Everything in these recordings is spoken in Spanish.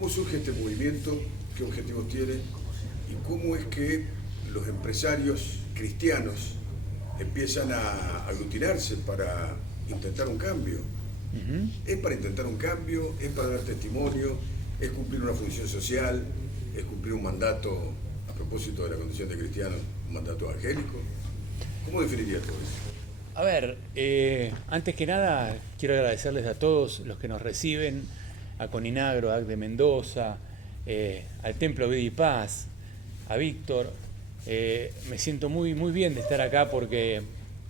¿Cómo surge este movimiento? ¿Qué objetivos tiene? ¿Y cómo es que los empresarios cristianos empiezan a aglutinarse para intentar un cambio? ¿Es para intentar un cambio? ¿Es para dar testimonio? ¿Es cumplir una función social? ¿Es cumplir un mandato, a propósito de la condición de cristiano, un mandato evangélico? ¿Cómo definirías todo eso? A ver, antes que nada quiero agradecerles a todos los que nos reciben, a Coninagro, a AC de Mendoza, al Templo Vida y Paz, a Víctor. Me siento muy bien de estar acá porque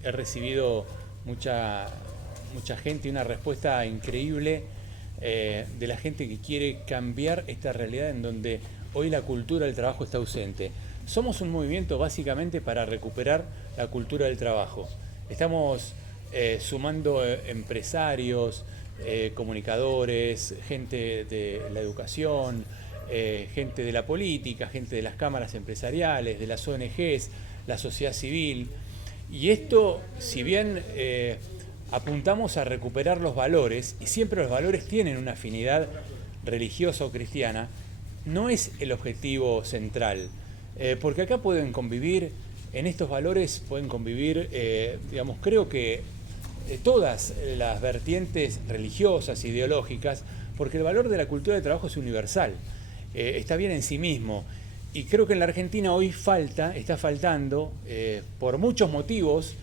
he recibido mucha gente y una respuesta increíble de la gente que quiere cambiar esta realidad en donde hoy la cultura del trabajo está ausente. Somos un movimiento básicamente para recuperar la cultura del trabajo. Estamos sumando empresarios, comunicadores, gente de la educación, gente de la política, gente de las cámaras empresariales, de las ONGs, la sociedad civil. Y esto, si bien apuntamos a recuperar los valores, y siempre los valores tienen una afinidad religiosa o cristiana, no es el objetivo central. Porque acá pueden convivir, en estos valores pueden convivir, digamos, creo que todas las vertientes religiosas, ideológicas, porque el valor de la cultura de trabajo es universal, está bien en sí mismo. Y creo que en la Argentina hoy está faltando, por muchos motivos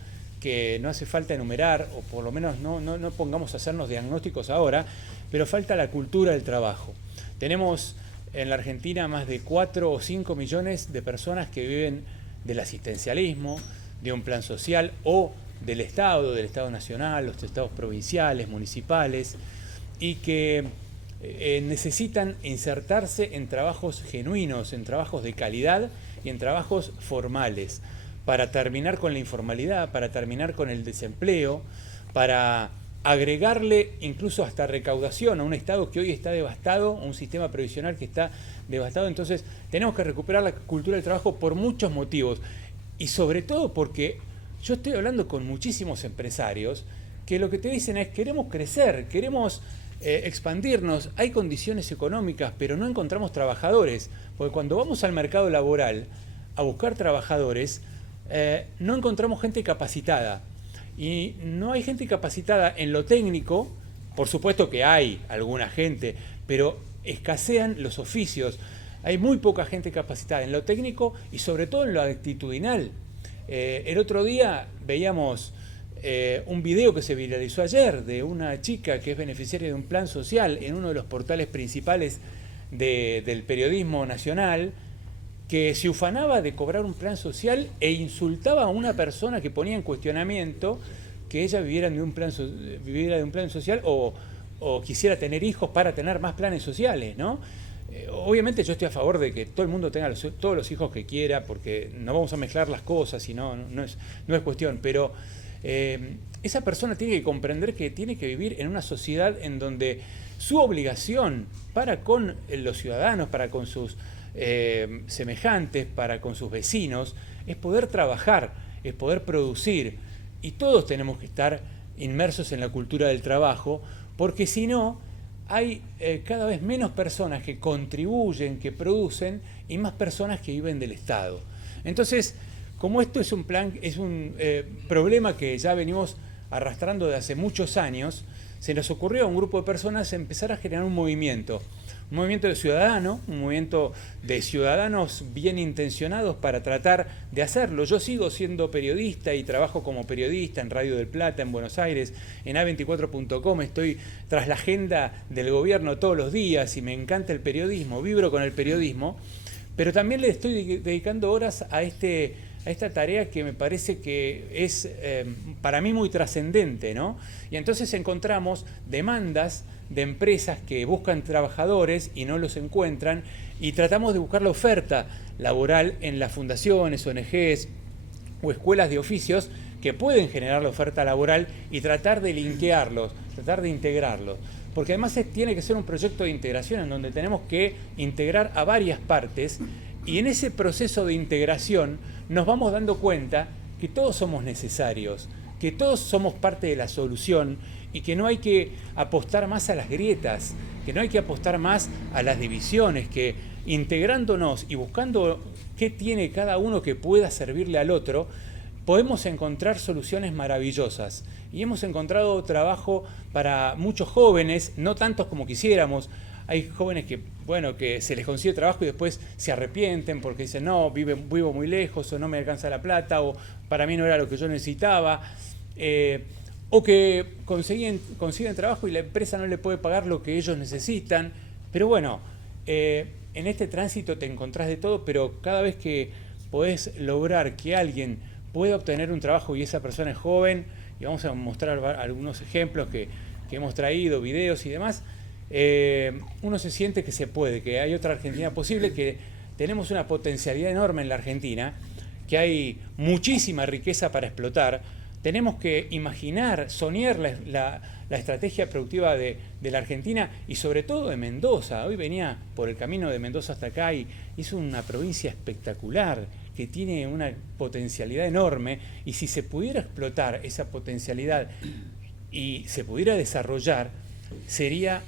que no hace falta enumerar, o por lo menos no pongamos a hacernos diagnósticos ahora, pero falta la cultura del trabajo. Tenemos en la Argentina más de 4 o 5 millones de personas que viven del asistencialismo, de un plan social o del Estado nacional, los estados provinciales, municipales, y que necesitan insertarse en trabajos genuinos, en trabajos de calidad y en trabajos formales, para terminar con la informalidad, para terminar con el desempleo, para agregarle incluso hasta recaudación a un Estado que hoy está devastado, un sistema previsional que está devastado. Entonces tenemos que recuperar la cultura del trabajo por muchos motivos, y sobre todo porque yo estoy hablando con muchísimos empresarios que lo que te dicen es: queremos crecer, queremos expandirnos, hay condiciones económicas, pero no encontramos trabajadores, porque cuando vamos al mercado laboral a buscar trabajadores, no encontramos gente capacitada. Y no hay gente capacitada en lo técnico. Por supuesto que hay alguna gente, pero escasean los oficios. Hay muy poca gente capacitada en lo técnico y sobre todo en lo actitudinal. El otro día veíamos un video que se viralizó ayer de una chica que es beneficiaria de un plan social en uno de los portales principales del periodismo nacional, que se ufanaba de cobrar un plan social e insultaba a una persona que ponía en cuestionamiento que ella viviera de un plan social o quisiera tener hijos para tener más planes sociales, ¿no? Obviamente yo estoy a favor de que todo el mundo tenga todos los hijos que quiera, porque no vamos a mezclar las cosas y no es cuestión, pero esa persona tiene que comprender que tiene que vivir en una sociedad en donde su obligación para con los ciudadanos, para con sus semejantes, para con sus vecinos, es poder trabajar, es poder producir, y todos tenemos que estar inmersos en la cultura del trabajo, porque si no, hay cada vez menos personas que contribuyen, que producen, y más personas que viven del Estado. Entonces, como esto es un problema que ya venimos arrastrando de hace muchos años, se nos ocurrió a un grupo de personas empezar a generar un movimiento de ciudadanos, un movimiento de ciudadanos bien intencionados para tratar de hacerlo. Yo sigo siendo periodista y trabajo como periodista en Radio del Plata, en Buenos Aires, en A24.com, estoy tras la agenda del gobierno todos los días y me encanta el periodismo, vibro con el periodismo, pero también le estoy dedicando horas a esta tarea que me parece que es para mí muy trascendente, ¿no? Y entonces encontramos demandas de empresas que buscan trabajadores y no los encuentran, y tratamos de buscar la oferta laboral en las fundaciones, ONGs o escuelas de oficios que pueden generar la oferta laboral y tratar de linkearlos, tratar de integrarlos. Porque además tiene que ser un proyecto de integración en donde tenemos que integrar a varias partes, y en ese proceso de integración nos vamos dando cuenta que todos somos necesarios, que todos somos parte de la solución y que no hay que apostar más a las grietas, que no hay que apostar más a las divisiones, que integrándonos y buscando qué tiene cada uno que pueda servirle al otro, podemos encontrar soluciones maravillosas. Y hemos encontrado trabajo para muchos jóvenes, no tantos como quisiéramos. Hay jóvenes que, bueno, que se les consigue trabajo y después se arrepienten porque dicen, no, vivo muy lejos, o no me alcanza la plata, o para mí no era lo que yo necesitaba. O que consiguen trabajo y la empresa no le puede pagar lo que ellos necesitan. Pero bueno, en este tránsito te encontrás de todo, pero cada vez que podés lograr que alguien pueda obtener un trabajo y esa persona es joven, y vamos a mostrar algunos ejemplos que hemos traído, videos y demás, uno se siente que se puede, que hay otra Argentina posible, que tenemos una potencialidad enorme en la Argentina, que hay muchísima riqueza para explotar. Tenemos que imaginar, soñar la estrategia productiva de la Argentina y sobre todo de Mendoza. Hoy venía por el camino de Mendoza hasta acá y es una provincia espectacular que tiene una potencialidad enorme, y si se pudiera explotar esa potencialidad y se pudiera desarrollar, sería,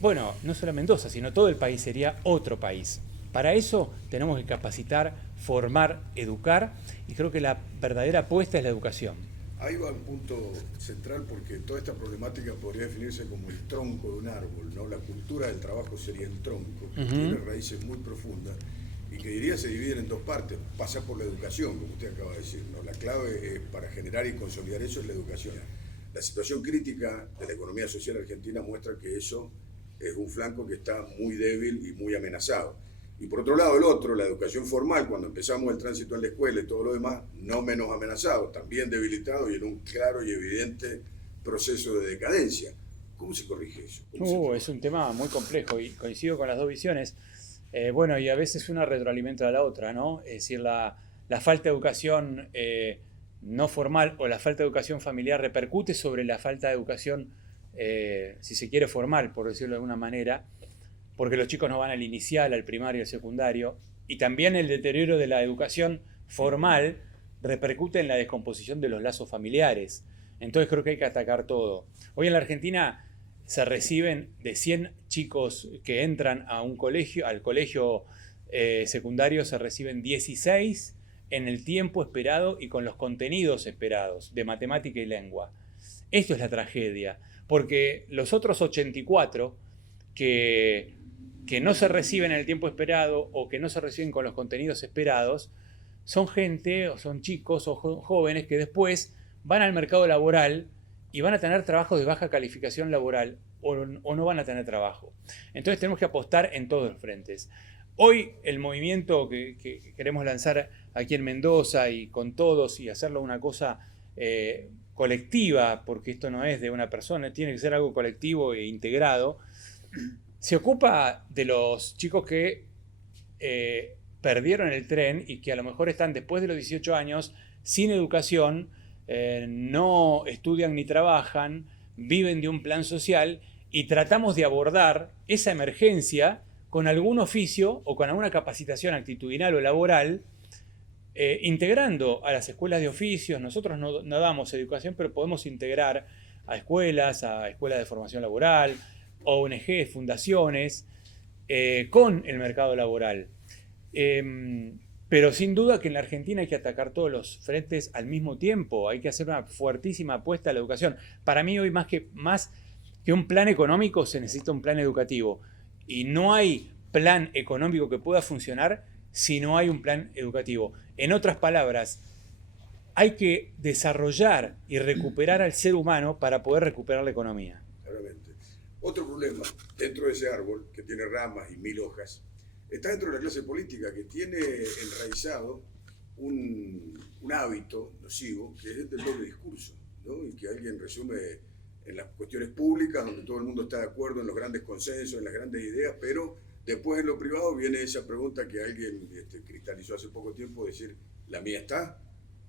bueno, no solo Mendoza, sino todo el país sería otro país. Para eso tenemos que capacitar, formar, educar, y creo que la verdadera apuesta es la educación. Ahí va un punto central, porque toda esta problemática podría definirse como el tronco de un árbol, ¿no? La cultura del trabajo sería el tronco, que tiene raíces muy profundas y que diría se dividen en dos partes. Pasa por la educación, como usted acaba de decir, ¿no? La clave para generar y consolidar eso es la educación. La situación crítica de la economía social argentina muestra que eso es un flanco que está muy débil y muy amenazado. Y por otro lado, el otro, la educación formal, cuando empezamos el tránsito en la escuela y todo lo demás, no menos amenazado, también debilitado y en un claro y evidente proceso de decadencia. ¿Cómo se corrige eso? Es un tema muy complejo y coincido con las dos visiones. Bueno, y a veces una retroalimenta a la otra, ¿no? Es decir, la falta de educación no formal o la falta de educación familiar repercute sobre la falta de educación, si se quiere, formal, por decirlo de alguna manera, porque los chicos no van al inicial, al primario, al secundario, y también el deterioro de la educación formal repercute en la descomposición de los lazos familiares. Entonces creo que hay que atacar todo. Hoy en la Argentina se reciben de 100 chicos que entran a un colegio, al colegio secundario, se reciben 16 en el tiempo esperado y con los contenidos esperados de matemática y lengua. Esto es la tragedia, porque los otros 84 que no se reciben en el tiempo esperado o que no se reciben con los contenidos esperados, son gente o son chicos o jóvenes que después van al mercado laboral y van a tener trabajos de baja calificación laboral o no van a tener trabajo. Entonces tenemos que apostar en todos los frentes. Hoy el movimiento que queremos lanzar aquí en Mendoza y con todos y hacerlo una cosa colectiva, porque esto no es de una persona, tiene que ser algo colectivo e integrado, se ocupa de los chicos que perdieron el tren y que a lo mejor están después de los 18 años sin educación, no estudian ni trabajan, viven de un plan social, y tratamos de abordar esa emergencia con algún oficio o con alguna capacitación actitudinal o laboral, integrando a las escuelas de oficios. Nosotros no damos educación, pero podemos integrar a escuelas de formación laboral, ONG, fundaciones, con el mercado laboral. Pero sin duda que en la Argentina hay que atacar todos los frentes al mismo tiempo, hay que hacer una fuertísima apuesta a la educación. Para mí hoy más que un plan económico se necesita un plan educativo, y no hay plan económico que pueda funcionar si no hay un plan educativo. En otras palabras, hay que desarrollar y recuperar al ser humano para poder recuperar la economía. Claramente. Otro problema dentro de ese árbol, que tiene ramas y 1000 hojas, está dentro de la clase política, que tiene enraizado un hábito nocivo, que es el del doble discurso, ¿no? Y que alguien resume en las cuestiones públicas, donde todo el mundo está de acuerdo en los grandes consensos, en las grandes ideas, pero después en lo privado viene esa pregunta que alguien cristalizó hace poco tiempo, decir, ¿la mía está?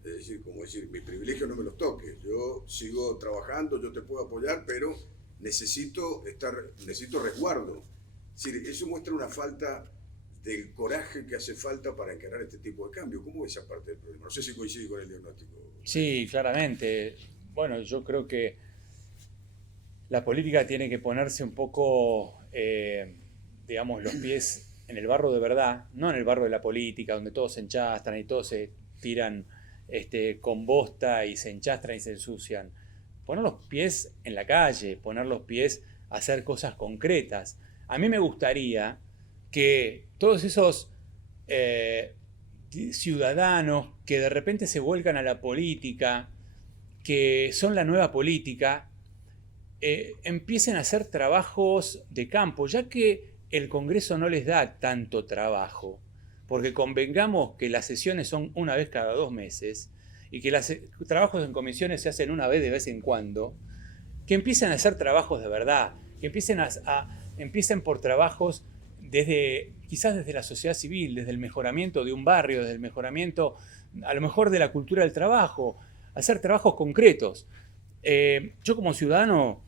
Es decir, como decir, mis privilegios no me los toques, yo sigo trabajando, yo te puedo apoyar, pero necesito resguardo. Es decir, eso muestra una falta del coraje que hace falta para encarar este tipo de cambio. ¿Cómo es esa parte del problema? No sé si coincide con el diagnóstico. Sí, claramente. Bueno, yo creo que la política tiene que ponerse un poco digamos, los pies en el barro de verdad, no en el barro de la política, donde todos se enchastran y todos se tiran con bosta y se enchastran y se ensucian. Poner los pies en la calle, poner los pies a hacer cosas concretas. A mí me gustaría que todos esos ciudadanos que de repente se vuelcan a la política, que son la nueva política, empiecen a hacer trabajos de campo, ya que el Congreso no les da tanto trabajo, porque convengamos que las sesiones son una vez cada 2 meses y que los trabajos en comisiones se hacen una vez de vez en cuando, que empiecen a hacer trabajos de verdad, que empiecen por trabajos quizás desde la sociedad civil, desde el mejoramiento de un barrio, desde el mejoramiento a lo mejor de la cultura del trabajo, hacer trabajos concretos. Yo como ciudadano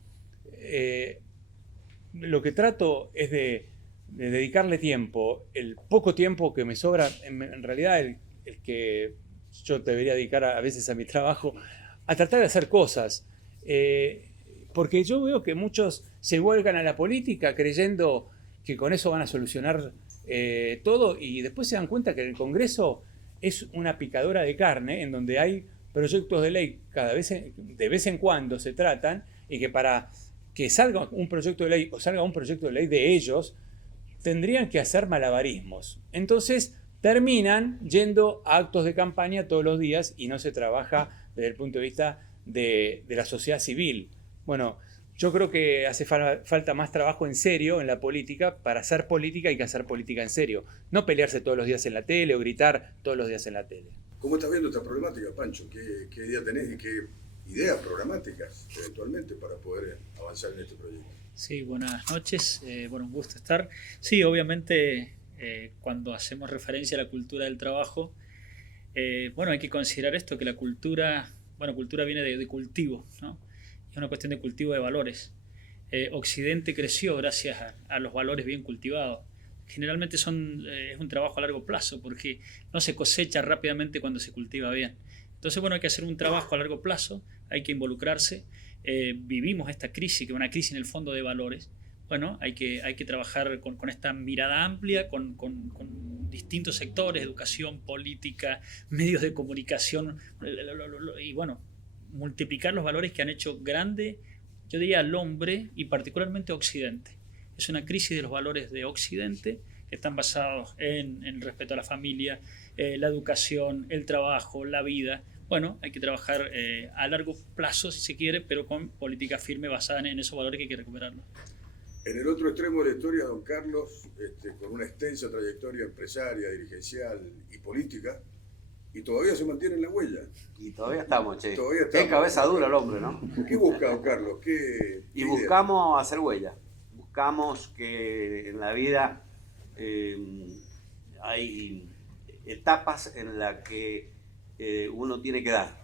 lo que trato es de dedicarle tiempo, el poco tiempo que me sobra, en realidad el que yo debería dedicar a veces a mi trabajo, a tratar de hacer cosas. Porque yo veo que muchos se vuelcan a la política creyendo que con eso van a solucionar todo y después se dan cuenta que el Congreso es una picadora de carne en donde hay proyectos de ley de vez en cuando se tratan y que para que salga un proyecto de ley o salga un proyecto de ley de ellos, tendrían que hacer malabarismos. Entonces terminan yendo a actos de campaña todos los días y no se trabaja desde el punto de vista de la sociedad civil. Bueno, yo creo que hace falta más trabajo en serio en la política. Para hacer política hay que hacer política en serio. No pelearse todos los días en la tele o gritar todos los días en la tele. ¿Cómo estás viendo esta problemática, Pancho? ¿Qué idea tenés y qué ideas programáticas eventualmente para poder avanzar en este proyecto? Sí, buenas noches. Un gusto estar. Sí, obviamente cuando hacemos referencia a la cultura del trabajo, hay que considerar esto, que la cultura viene de cultivo, ¿no? Es una cuestión de cultivo de valores. Occidente creció gracias a los valores bien cultivados. Generalmente es un trabajo a largo plazo porque no se cosecha rápidamente cuando se cultiva bien. Entonces, hay que hacer un trabajo a largo plazo, hay que involucrarse. Vivimos esta crisis, que es una crisis en el fondo de valores. Hay que trabajar con esta mirada amplia, con distintos sectores, educación, política, medios de comunicación, y multiplicar los valores que han hecho grande, yo diría, al hombre y particularmente a Occidente. Es una crisis de los valores de Occidente que están basados en el respeto a la familia, la educación, el trabajo, la vida. Hay que trabajar a largo plazo, si se quiere, pero con política firme basada en esos valores que hay que recuperarlos. En el otro extremo de la historia, don Carlos, con una extensa trayectoria empresaria, dirigencial y política, y todavía se mantiene en la huella. Y todavía estamos, che. Todavía estamos. Qué cabeza dura el hombre, ¿no? ¿Qué busca, don Carlos? Y buscamos hacer huella. Buscamos que en la vida hay etapas en las que uno tiene que dar.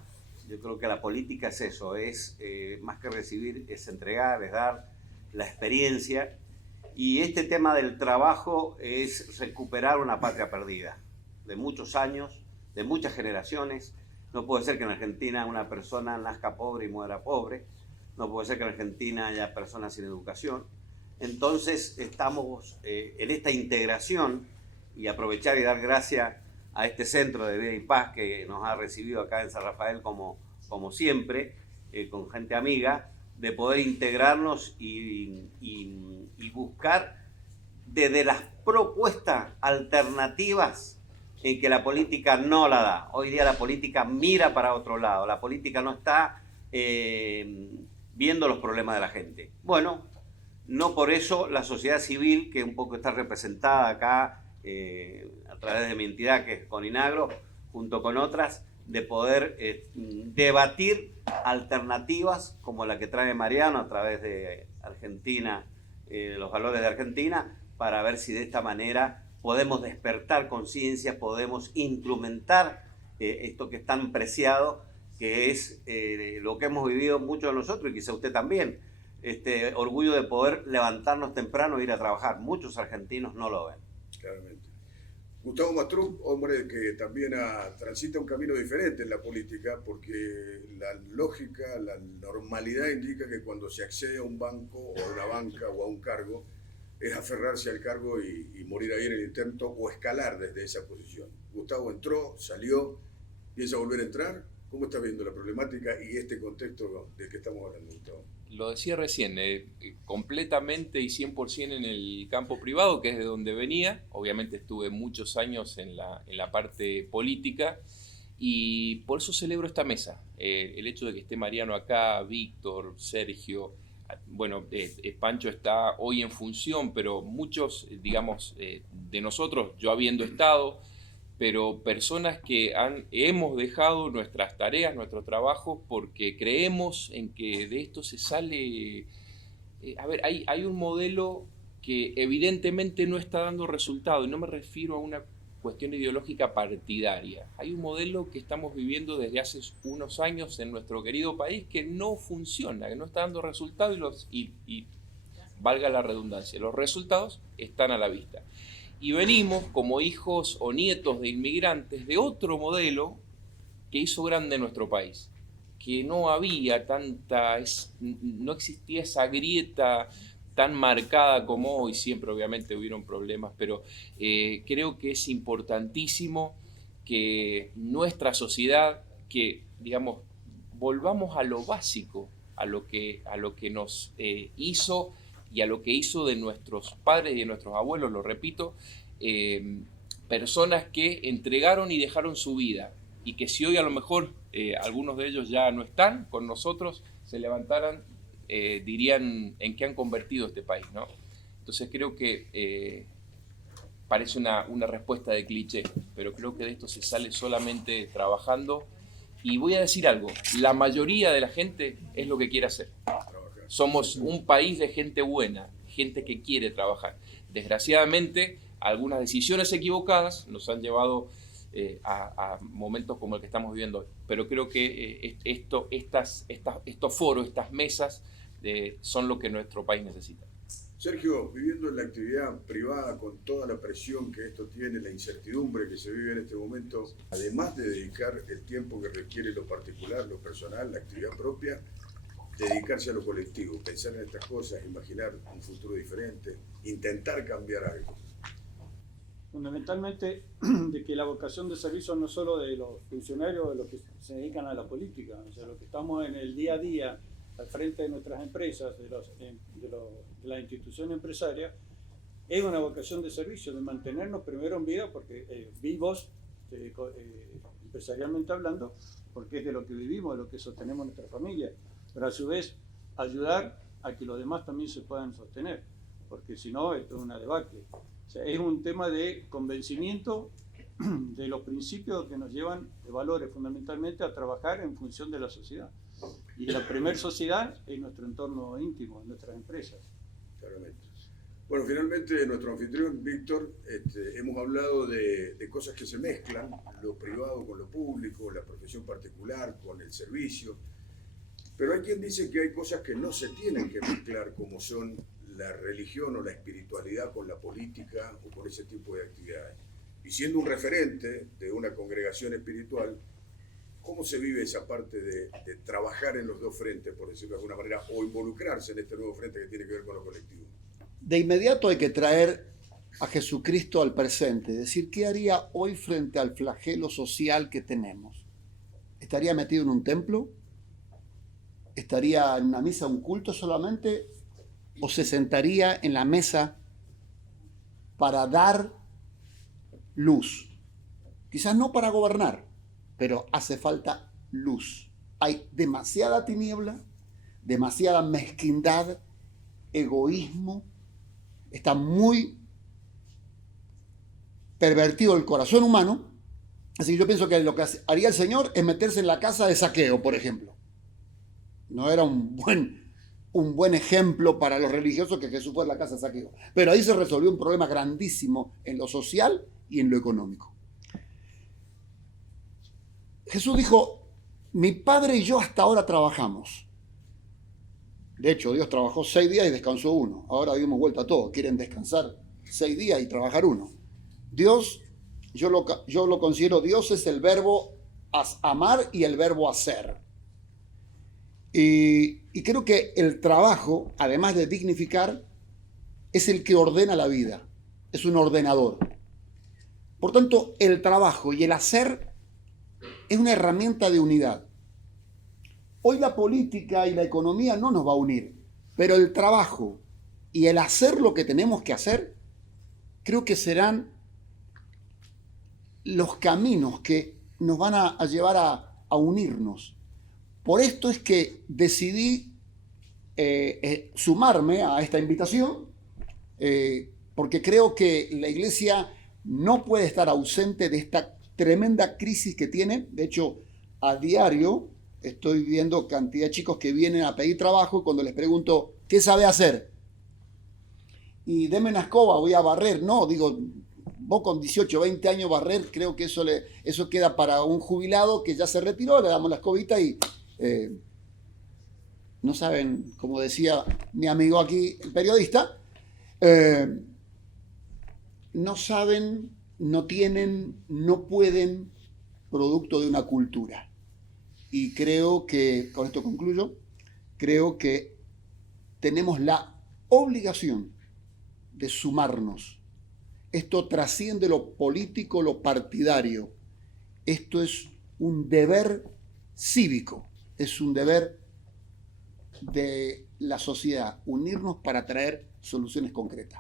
Yo creo que la política es eso, es más que recibir, es entregar, es dar la experiencia. Y este tema del trabajo es recuperar una patria perdida de muchos años, de muchas generaciones. No puede ser que en Argentina una persona nazca pobre y muera pobre. No puede ser que en Argentina haya personas sin educación. Entonces estamos en esta integración y aprovechar y dar gracias a este Centro de Vida y Paz que nos ha recibido acá en San Rafael como siempre, con gente amiga, de poder integrarnos y buscar desde las propuestas alternativas en que la política no la da. Hoy día la política mira para otro lado, la política no está viendo los problemas de la gente. No por eso la sociedad civil, que un poco está representada acá a través de mi entidad, que es Coninagro, junto con otras, de poder debatir alternativas como la que trae Mariano a través de Argentina, los valores de Argentina, para ver si de esta manera podemos despertar conciencias, podemos instrumentar esto que es tan preciado, que es lo que hemos vivido muchos de nosotros y quizá usted también, este orgullo de poder levantarnos temprano e ir a trabajar. Muchos argentinos no lo ven. Claramente. Gustavo Mastruc, hombre que también transita un camino diferente en la política, porque la lógica, la normalidad indica que cuando se accede a un banco o a una banca o a un cargo, es aferrarse al cargo y morir ahí en el intento o escalar desde esa posición. Gustavo entró, salió, piensa volver a entrar. ¿Cómo estás viendo la problemática y este contexto del que estamos hablando, Gustavo? Lo decía recién, completamente y 100% en el campo privado, que es de donde venía. Obviamente estuve muchos años en la parte política y por eso celebro esta mesa. El hecho de que esté Mariano acá, Víctor, Sergio, bueno, Pancho está hoy en función, pero muchos, digamos, de nosotros, yo habiendo estado, pero personas que hemos dejado nuestras tareas, nuestro trabajo, porque creemos en que de esto se sale... a ver, hay un modelo que evidentemente no está dando resultado, y no me refiero a una cuestión ideológica partidaria. Hay un modelo que estamos viviendo desde hace unos años en nuestro querido país que no funciona, que no está dando resultados y valga la redundancia, los resultados están a la vista. Y venimos como hijos o nietos de inmigrantes de otro modelo que hizo grande nuestro país, que no había no existía esa grieta tan marcada como hoy. Siempre obviamente hubieron problemas, pero creo que es importantísimo que nuestra sociedad, que digamos, volvamos a lo básico, a lo que nos hizo y a lo que hizo de nuestros padres y de nuestros abuelos, lo repito, personas que entregaron y dejaron su vida, y que si hoy a lo mejor algunos de ellos ya no están con nosotros, se levantaran, dirían en qué han convertido este país, ¿no? Entonces creo que parece una respuesta de cliché, pero creo que de esto se sale solamente trabajando. Y voy a decir algo, la mayoría de la gente es lo que quiere hacer. Somos un país de gente buena, gente que quiere trabajar. Desgraciadamente, algunas decisiones equivocadas nos han llevado a momentos como el que estamos viviendo hoy. Pero creo que estos foros, estas mesas, son lo que nuestro país necesita. Sergio, viviendo en la actividad privada con toda la presión que esto tiene, la incertidumbre que se vive en este momento, además de dedicar el tiempo que requiere lo particular, lo personal, la actividad propia, dedicarse a lo colectivo, pensar en estas cosas, imaginar un futuro diferente, intentar cambiar algo. Fundamentalmente de que la vocación de servicio no solo de los funcionarios, de los que se dedican a la política, o sea, los que estamos en el día a día al frente de nuestras empresas, de la institución empresaria, es una vocación de servicio, de mantenernos primero en vida, porque vivos, empresarialmente hablando, porque es de lo que vivimos, de lo que sostenemos nuestra familia, pero a su vez ayudar a que los demás también se puedan sostener, porque si no, esto es una debacle. O sea, es un tema de convencimiento de los principios que nos llevan, de valores fundamentalmente, a trabajar en función de la sociedad. Y la primera sociedad es nuestro entorno íntimo, nuestras empresas. Claramente. Bueno, finalmente, nuestro anfitrión, Víctor, hemos hablado de cosas que se mezclan, lo privado con lo público, la profesión particular con el servicio, pero hay quien dice que hay cosas que no se tienen que mezclar, como son la religión o la espiritualidad con la política o con ese tipo de actividades. Y siendo un referente de una congregación espiritual, ¿cómo se vive esa parte de trabajar en los dos frentes, por decirlo de alguna manera, o involucrarse en este nuevo frente que tiene que ver con lo colectivo? De inmediato hay que traer a Jesucristo al presente, es decir, ¿qué haría hoy frente al flagelo social que tenemos? ¿Estaría metido en un templo? ¿Estaría en una misa, un culto solamente? ¿O se sentaría en la mesa para dar luz? Quizás no para gobernar, pero hace falta luz. Hay demasiada tiniebla, demasiada mezquindad, egoísmo. Está muy pervertido el corazón humano. Así que yo pienso que lo que haría el Señor es meterse en la casa de Zaqueo, por ejemplo. No era un buen ejemplo para los religiosos que Jesús fue a la casa de Zaqueo. Pero ahí se resolvió un problema grandísimo en lo social y en lo económico. Jesús dijo, mi Padre y yo hasta ahora trabajamos. De hecho, Dios trabajó 6 días y descansó 1. Ahora dimos vuelta a todo. Quieren descansar 6 días y trabajar 1. Dios, yo lo considero, Dios es el verbo amar y el verbo hacer. Y creo que el trabajo, además de dignificar, es el que ordena la vida, es un ordenador. Por tanto, el trabajo y el hacer es una herramienta de unidad. Hoy la política y la economía no nos va a unir, pero el trabajo y el hacer lo que tenemos que hacer, creo que serán los caminos que nos van a llevar a unirnos. Por esto es que decidí sumarme a esta invitación, porque creo que la Iglesia no puede estar ausente de esta tremenda crisis que tiene. De hecho, a diario estoy viendo cantidad de chicos que vienen a pedir trabajo y cuando les pregunto, ¿qué sabe hacer? Y deme una escoba, voy a barrer. No, digo, vos con 18, 20 años barrer, creo que eso queda para un jubilado que ya se retiró, le damos la escobita y no saben, como decía mi amigo aquí, el periodista, no saben, no tienen, no pueden, producto de una cultura. Y creo que, con esto concluyo, creo que tenemos la obligación de sumarnos. Esto trasciende lo político, lo partidario. Esto es un deber cívico, es un deber de la sociedad, unirnos para traer soluciones concretas.